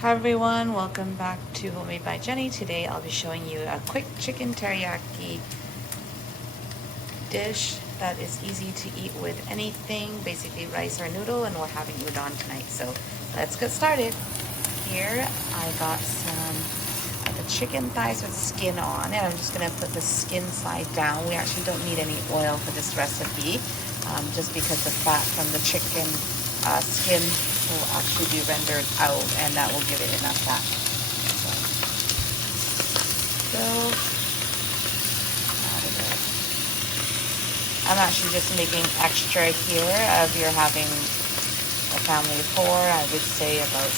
Hi everyone, welcome back to Homemade by Jenny. Today I'll be showing you a quick chicken teriyaki dish that is easy to eat with anything, basically rice or noodle, and we're having udon tonight. So let's get started. Here I got some of the chicken thighs with skin on, and I'm just gonna put the skin side down. We actually don't need any oil for this recipe, just because the fat from the chicken skin will actually be rendered out, and that will give it enough fat. So add it in. I'm actually just making extra here. If you're having a family of 4, I would say about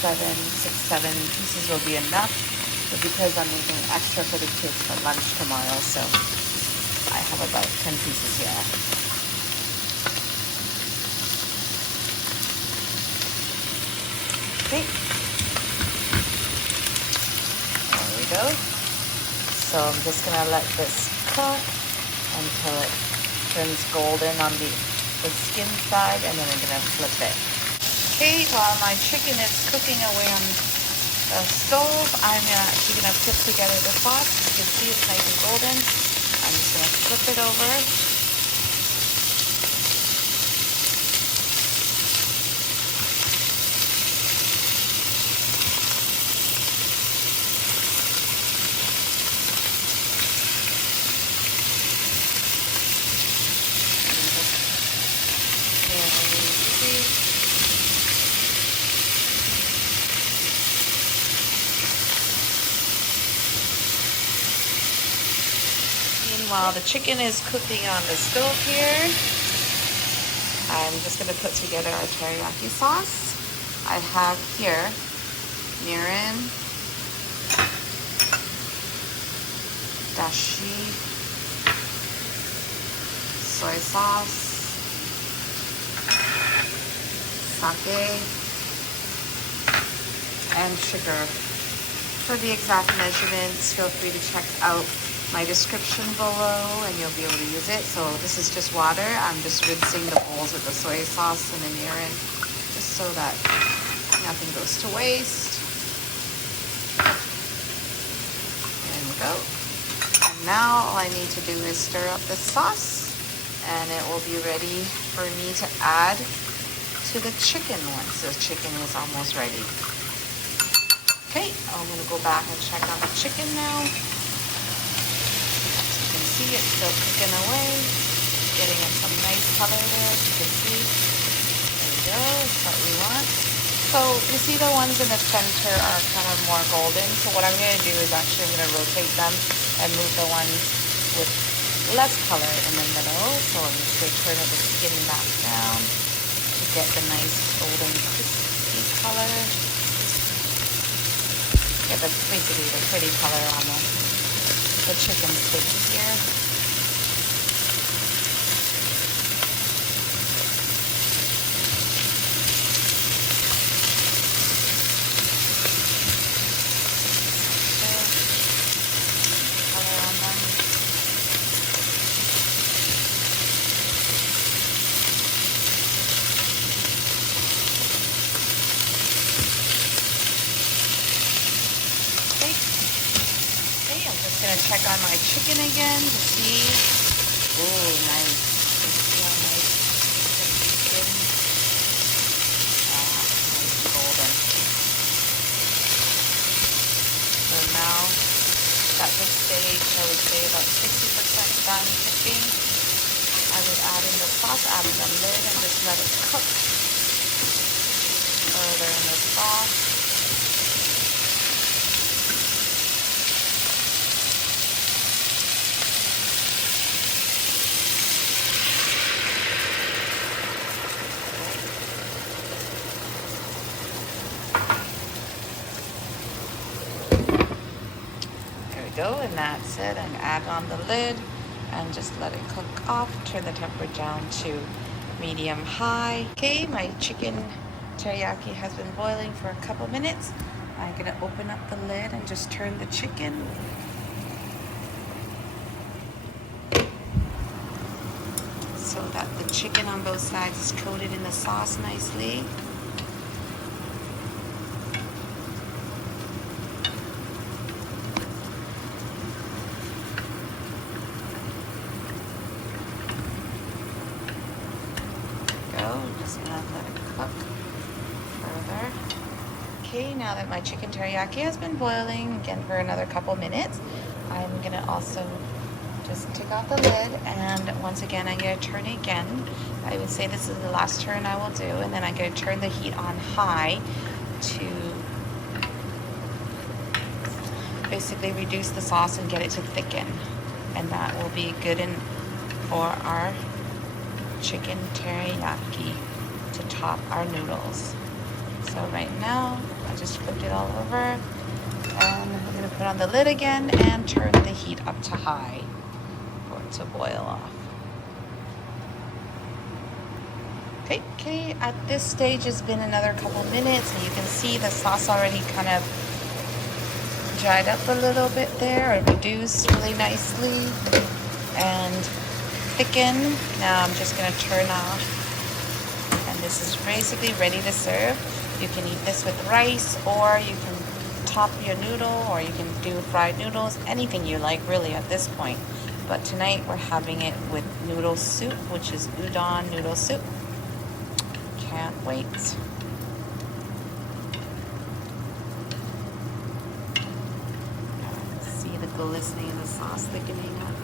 7 pieces will be enough. But because I'm making extra for the kids for lunch tomorrow, so I have about 10 pieces here. Okay, there we go. So I'm just gonna let this cook until it turns golden on the skin side, and then I'm gonna flip it. Okay, while my chicken is cooking away on the stove, I'm actually gonna put together the sauce. You can see it's nice and golden. I'm just gonna flip it over. While the chicken is cooking on the stove here, I'm just going to put together our teriyaki sauce. I have here Mirin, dashi, soy sauce, sake, and sugar. For the exact measurements, feel free to check out my description below and you'll be able to use it. So this is just water. I'm just rinsing the bowls with the soy sauce and the mirin, just so that nothing goes to waste. There we go. And now all I need to do is stir up the sauce, and it will be ready for me to add to the chicken once the chicken is almost ready. Okay, I'm gonna go back and check on the chicken now. See, it's still cooking away, getting some nice color there, as you can see. There we go, that's what we want. So you see the ones in the center are kind of more golden. So what I'm going to do is actually I'm going to rotate them and move the ones with less color in the middle. So I'm just going to turn the skin back down to get the nice golden crispy color. Get basically the pretty color on the chicken steaks here. Color on them. Gonna check on my chicken again to see. Oh, nice. You see how nice the skin? Nice and golden. So now, at this stage, I would say about 60% done cooking. I would add in the sauce, add in the lid, and just let it cook further in the sauce. Go, and that's it, and add on the lid and just let it cook off. Turn the temperature down to medium high. Okay, my chicken teriyaki has been boiling for a couple minutes. I'm gonna open up the lid and just turn the chicken. So that the chicken on both sides is coated in the sauce nicely. Okay, now that my chicken teriyaki has been boiling again for another couple minutes, I'm gonna also just take off the lid, and once again I'm gonna turn it again. I would say this is the last turn I will do, and then I'm gonna turn the heat on high to basically reduce the sauce and get it to thicken, and that will be good for our chicken teriyaki to top our noodles. So right now I just flipped it all over, and I'm going to put on the lid again and turn the heat up to high for it to boil off. Okay, at this stage it's been another couple minutes, and you can see the sauce already kind of dried up a little bit there, or reduced really nicely and thickened. Now I'm just going to turn off, and this is basically ready to serve. You can eat this with rice, or you can top your noodle, or you can do fried noodles, anything you like really at this point. But tonight we're having it with noodle soup, which is udon noodle soup. Can't wait. See the glistening of the sauce thickening up.